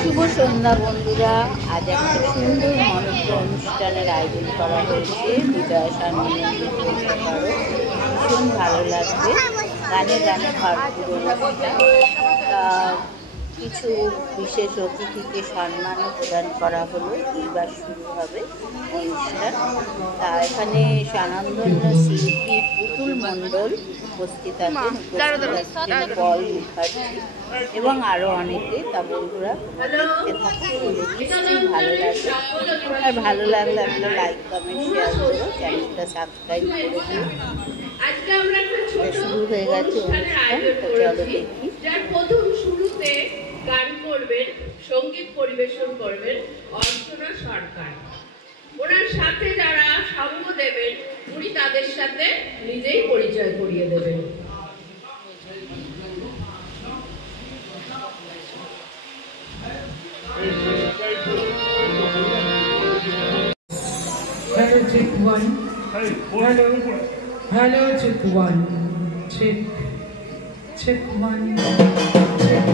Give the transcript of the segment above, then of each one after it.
শুভ সন্ধ্যা বন্ধুরা। আজ একটা সুন্দর মনোজ্ঞ অনুষ্ঠানের আয়োজন করা হয়েছে বিজয়া সান্নিধ্যে বলতে পারো। ভীষণ ভালো লাগবে, গানে গানে ভরপুর অনুষ্ঠান। কিছু বিশেষ অতিথিকে সম্মানও প্রদান করা হলো। এইবার শুরু হবে অনুষ্ঠান। তা এখানে স্বনামধন্য শিল্পী পুতুল মণ্ডল উপস্থিত আছেন, পল মুখার্জি এবং আরও অনেকে। তা বন্ধুরা দেখতে থাকুন, নিশ্চয়ই ভালো লাগবে। আর ভালো লাগলে একটা লাইক কমেন্ট শেয়ার করো, চ্যানেলটা সাবস্ক্রাইব করে দিও। শুরু হয়ে গেছে অনুষ্ঠান, তো চলো দেখি। প্রথম শুরুতে গান করবেন, সঙ্গীত পরিবেশন করবেন অর্চনা সরকার। ওনার সাথে যারা সঙ্গ দেবেন উনি তাদের সাথে নিজেই পরিচয় করিয়ে দেবেন। Hello, check one. Hello, check one. Check one. Check.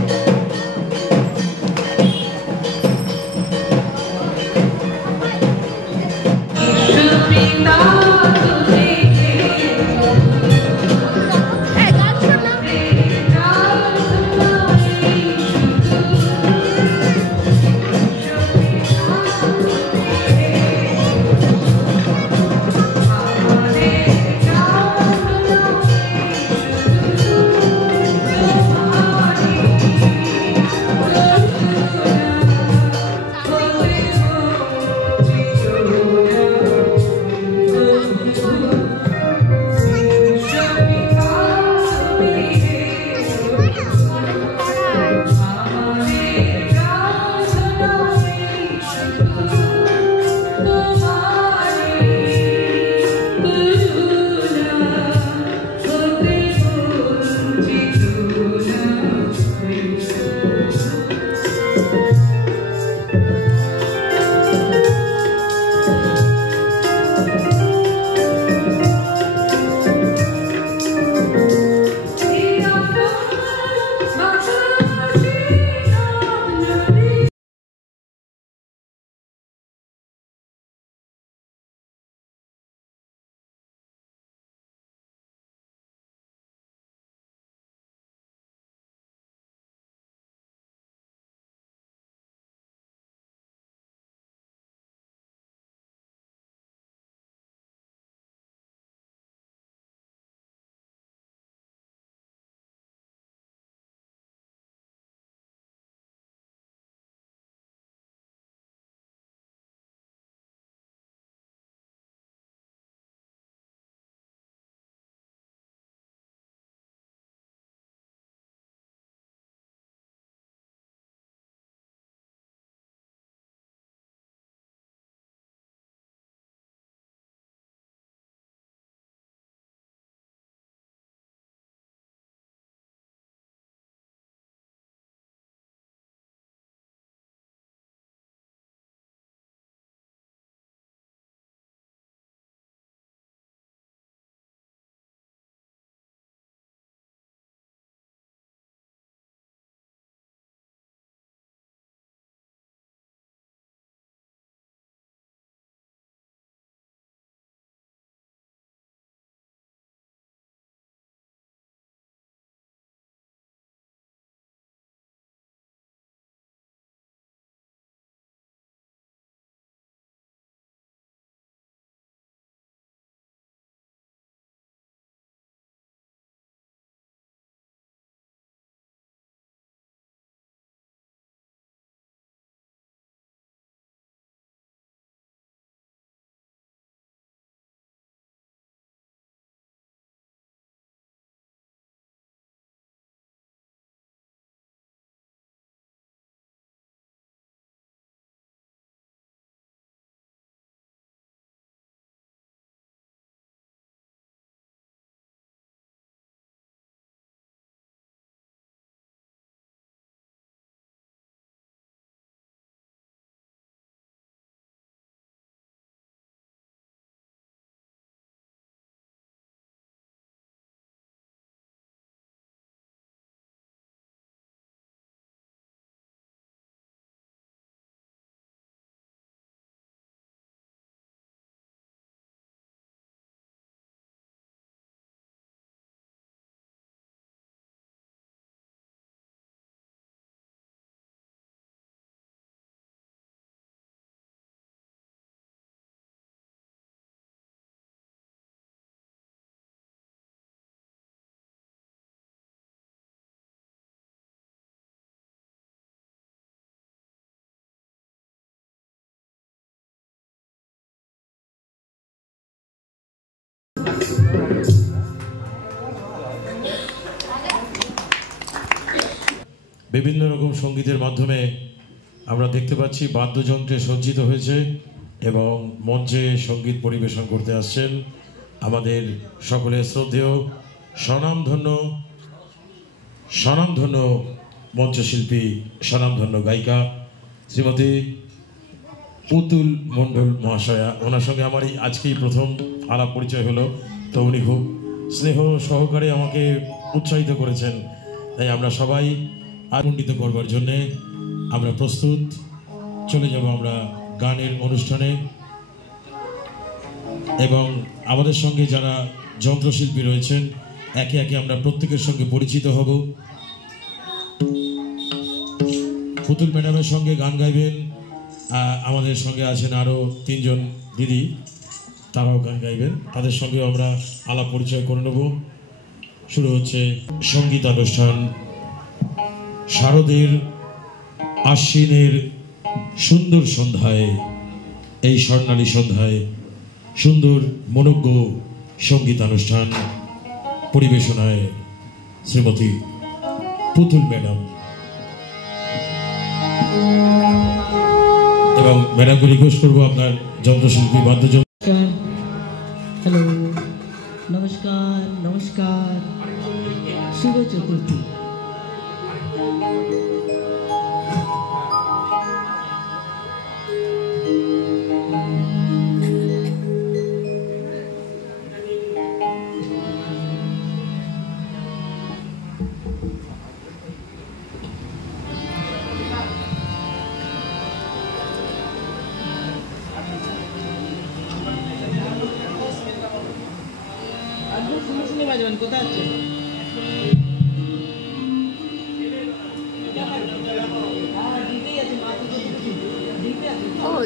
বিভিন্ন রকম সঙ্গীতের মাধ্যমে আমরা দেখতে পাচ্ছি বাদ্যযন্ত্রে সজ্জিত হয়েছে এবং মঞ্চে সঙ্গীত পরিবেশন করতে আসছেন আমাদের সকলের শ্রদ্ধেয় স্বনামধন্য মঞ্চশিল্পী, স্বনামধন্য গায়িকা শ্রীমতী পুতুল মণ্ডল মহাশয়া। ওনার সঙ্গে আমার আজকেই প্রথম আলাপ পরিচয় হলো, তো উনি খুব স্নেহ সহকারে আমাকে উৎসাহিত করেছেন। তাই আমরা সবাই আনন্দিত করবার জন্যে আমরা প্রস্তুত। চলে যাব আমরা গানের অনুষ্ঠানে এবং আমাদের সঙ্গে যারা যন্ত্রশিল্পী রয়েছেন একে একে আমরা প্রত্যেকের সঙ্গে পরিচিত হব। পুতুল ম্যাডামের সঙ্গে গান গাইবেন, আমাদের সঙ্গে আছেন আরও 3 জন দিদি, তারাও গান গাইবেন, তাদের সঙ্গে আমরা আলাপ পরিচয় করে নেব। শুরু হচ্ছে সঙ্গীতানুষ্ঠান। শারদের আশ্বিনের সুন্দর সন্ধ্যায়, এই স্বর্ণালী সন্ধ্যায় সুন্দর মনোজ্ঞ সঙ্গীতানুষ্ঠান পরিবেশনায় শ্রীমতী পুতুল ম্যাডাম। এবং ম্যাডামকে রিকোয়েস্ট করবো আপনার যন্ত্রশিল্পী বাদ্যযন্ত্র। হ্যালো, নমস্কার নমস্কার, শুভ চতুর্থী।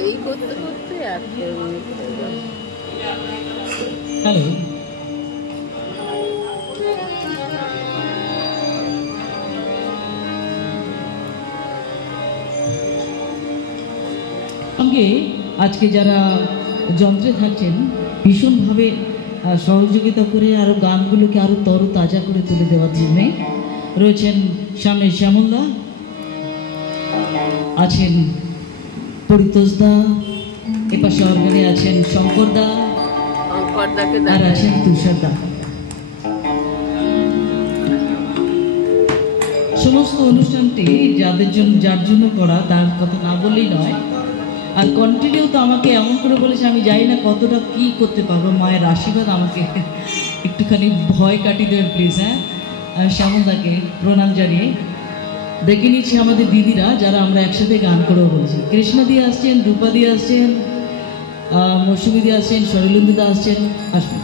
এই করতে করতে আর হ্যালো, সঙ্গে আজকে যারা যন্ত্রে থাকছেন ভীষণভাবে সহযোগিতা করে আরও গানগুলোকে আরও তরতাজা করে তুলে দেওয়ার জন্যে রয়েছেন সামনে শ্যামলদা, আছেন পরিতোষদা, এপাশে অর্গানে আছেন শঙ্করদা আর আছেন তুষারদা। সমস্ত অনুষ্ঠানটি যার জন্য করা তার কথা না বললেই নয়। আর কন্টিনিউ তো আমাকে এমন করে বলেছে, আমি জানি না কতটা কি করতে পারবো। মায়ের আশীর্বাদ আমাকে একটুখানি ভয় কাটিয়ে দেবেন প্লিজ। হ্যাঁ, শ্যামলদাকে প্রণাম জানিয়ে ডেকে নিচ্ছি আমাদের দিদিরা, যারা আমরা একসাথে গান করেও বলেছি। কৃষ্ণা দিয়ে আসছেন, রূপা দিয়ে আসছেন, মৌসুমী দিয়ে আসছেন, শরীলুন্দিদা আসছেন, আসবেন।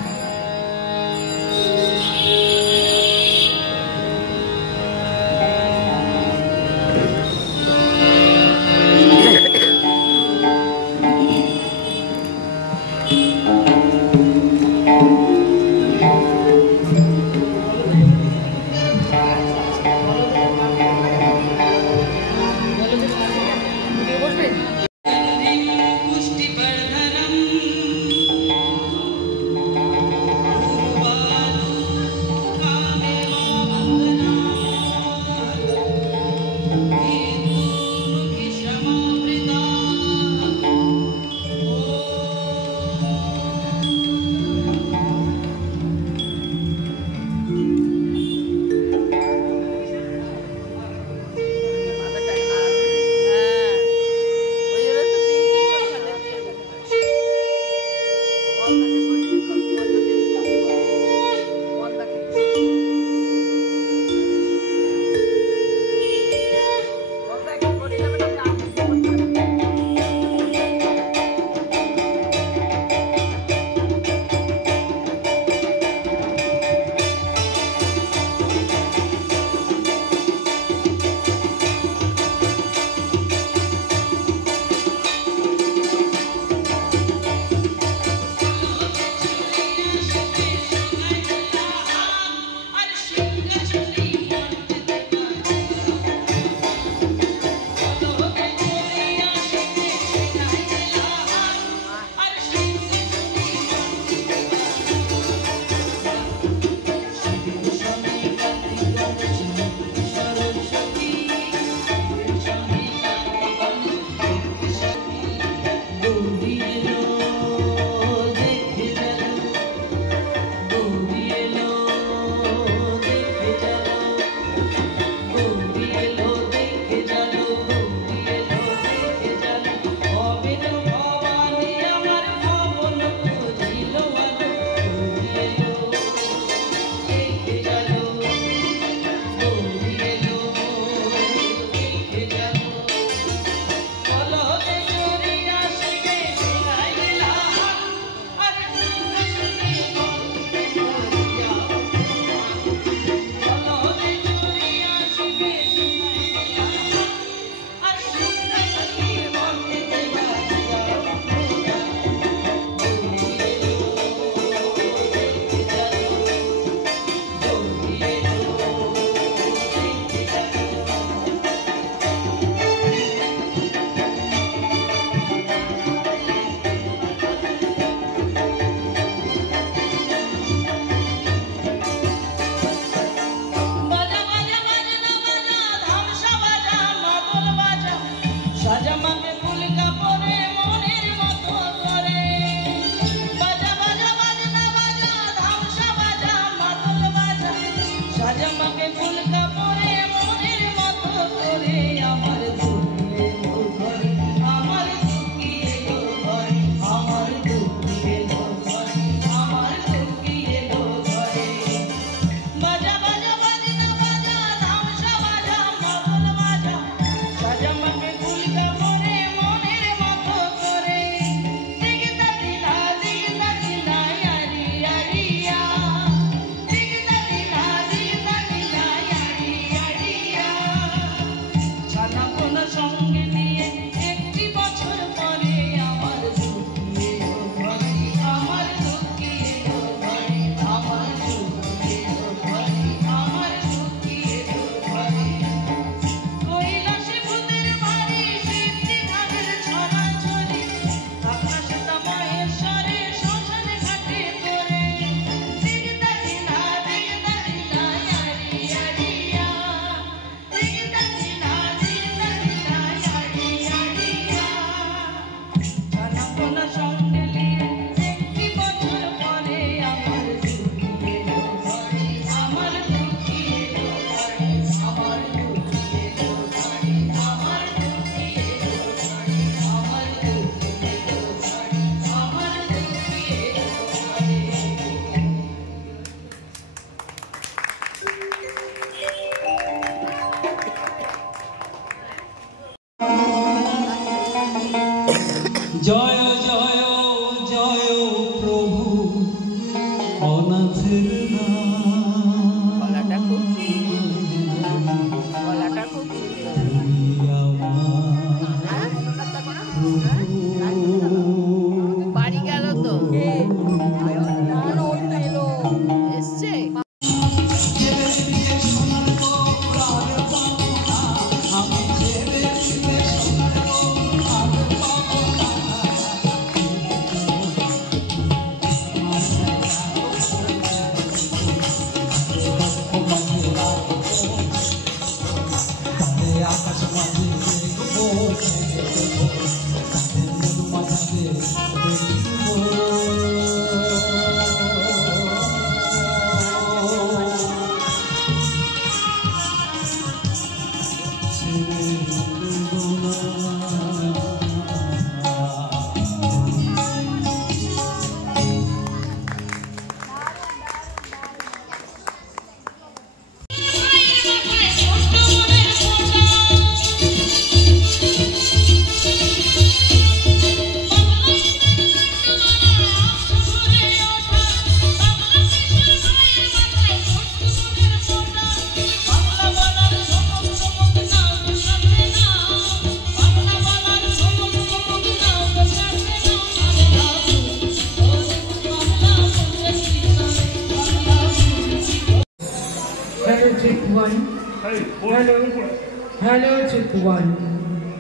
জয় জয় জয় প্রভু অনাথের গলাটা খুব গলাটা খুব বাড়ি গেল তো এসছে Hello, check one. Hello. Hello, check one.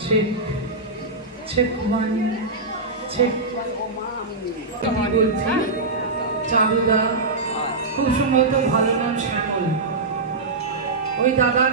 Check. Check one. Check. আমি বলছি চারুদা, খুব সম্ভবত ভালো নাম শ্যামল। ওই দাদার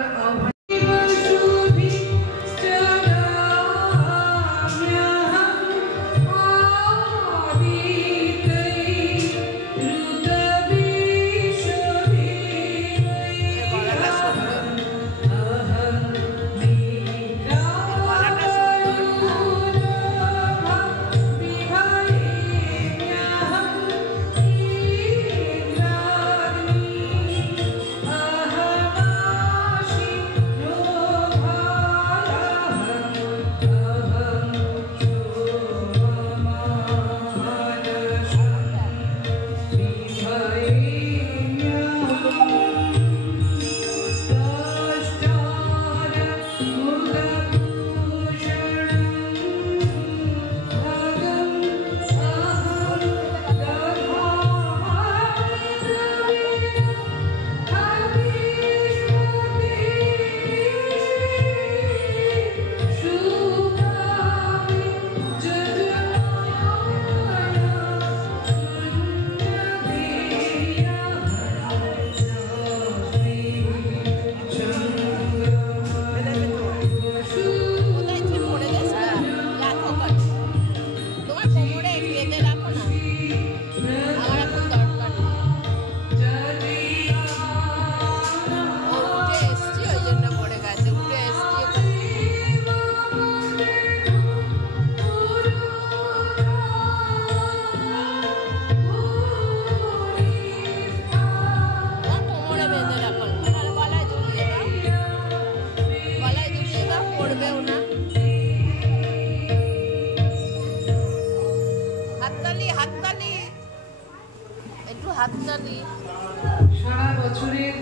সারা বছরের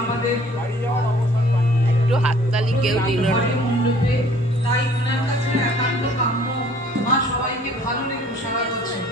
আমাদের একটু হাততালি কেউ দিল না। তাই ওনার কাছে একান্ত কাম্য মা সবাইকে ভালো রেখো সারা বছর।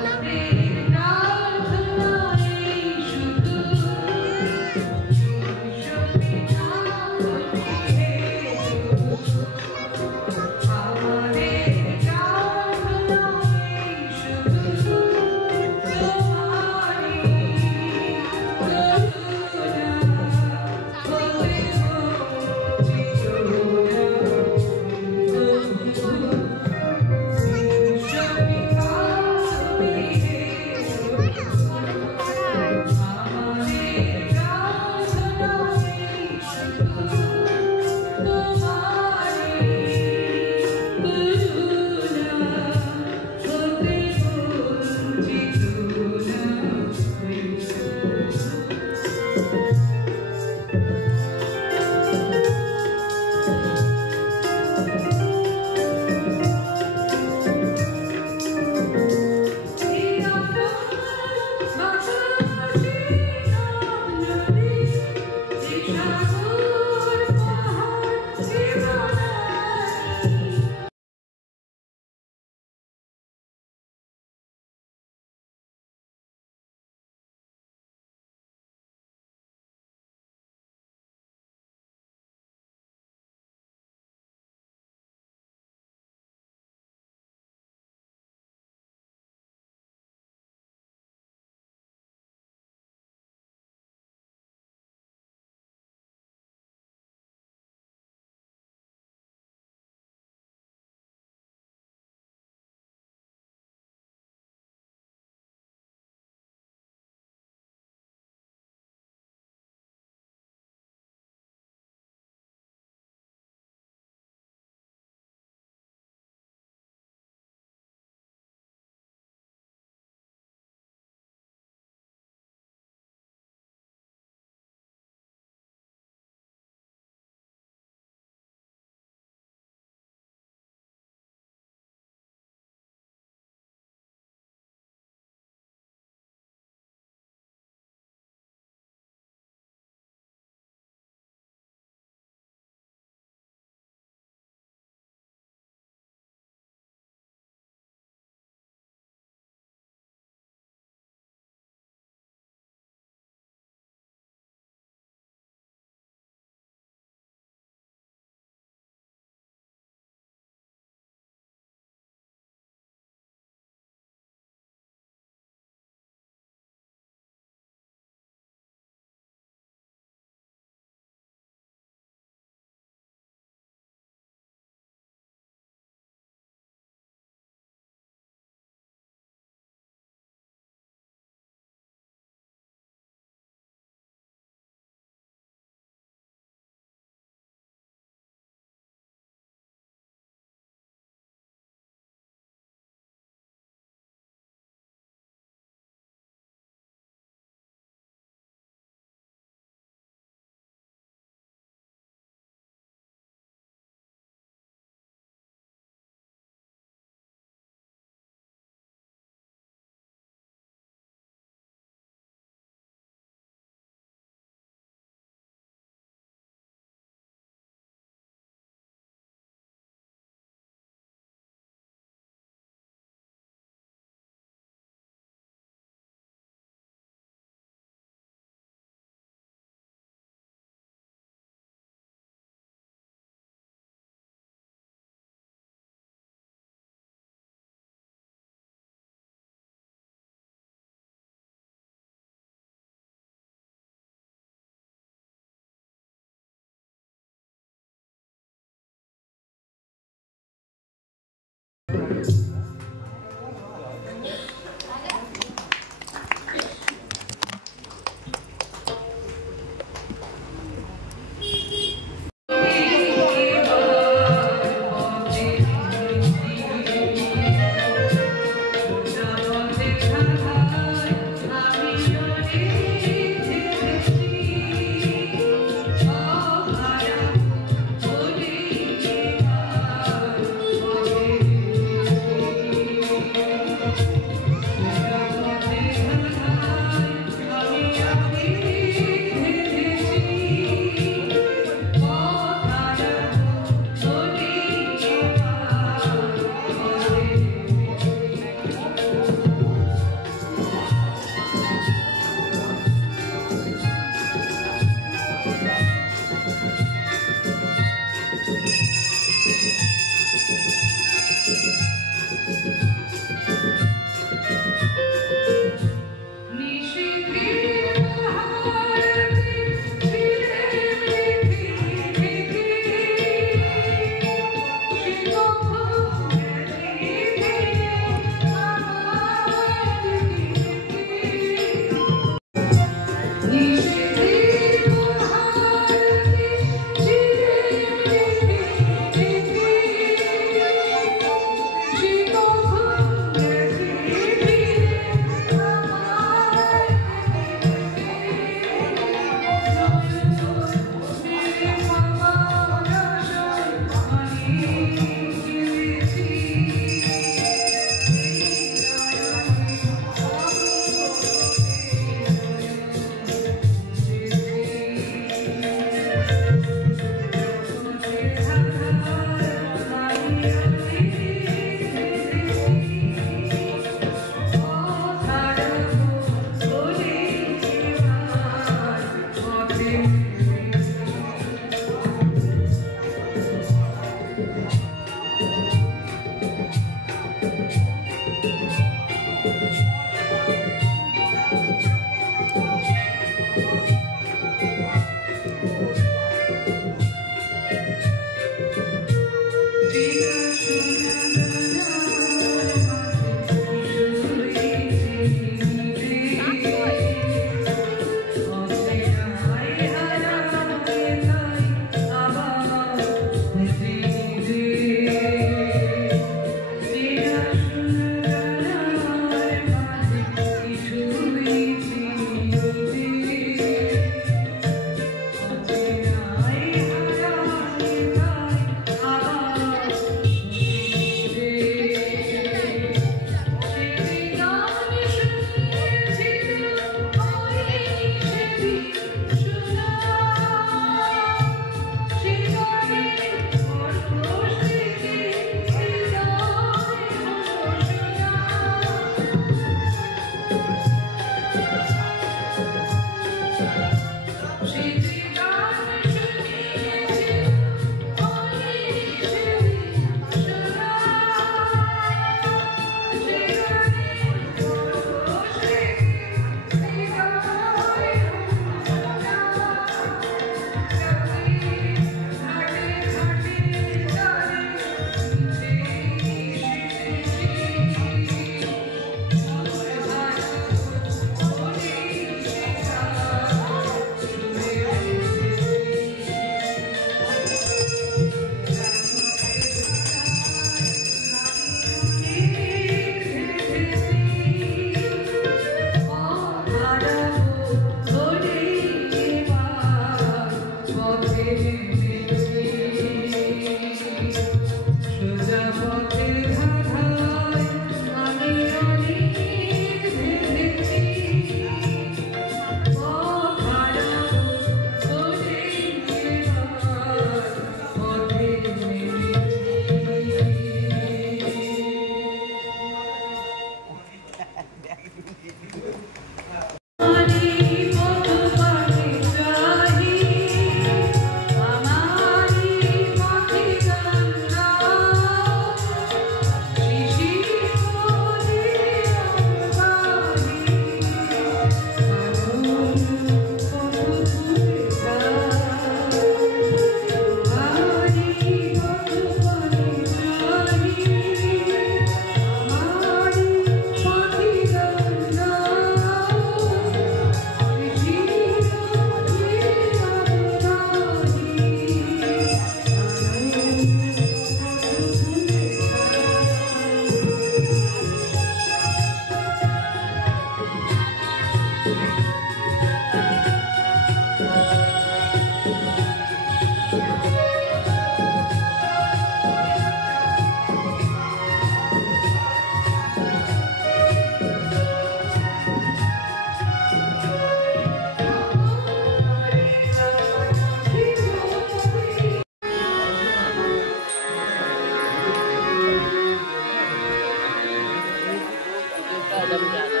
বললাম জানা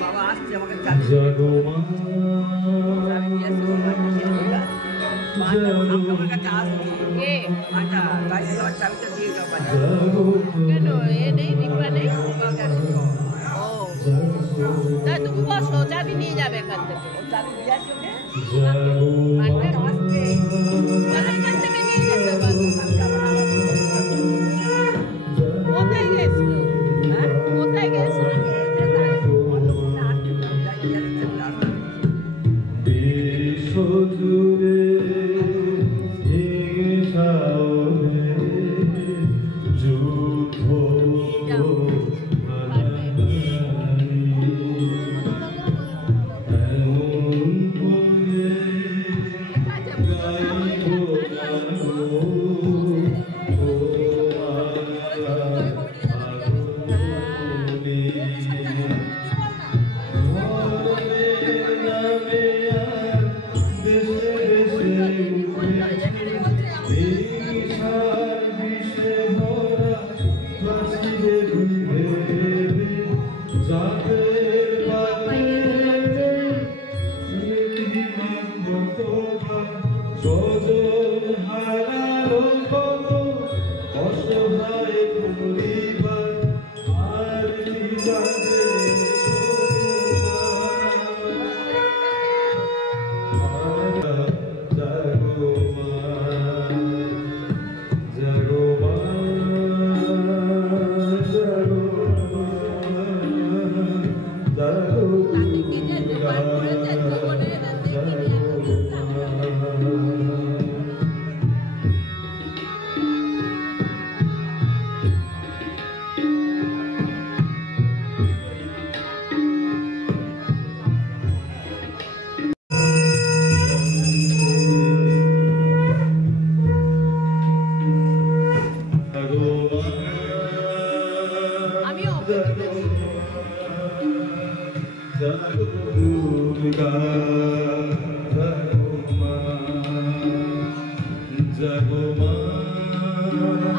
বাবা আসছে আমাকে কেন এ নেই দীপা নেই ও তাই তুমি বসো চাবি নিয়ে যাবে এখান থেকে এখান থেকে নিয়ে যেতে পারো কোথায় গেছিল হ্যাঁ কোথায় গেছিল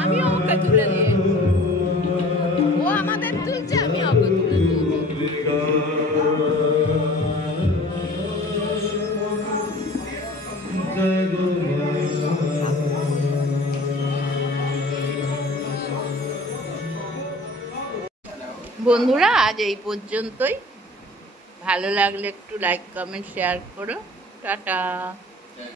আমি ওকে তুলে দিয়ে ও আমাদের তুলছে আমি ওকে তুলে দিয়েছি বন্ধুরা আজ এই পর্যন্তই ভালো লাগলে একটু লাইক কমেন্ট শেয়ার করো টাটা।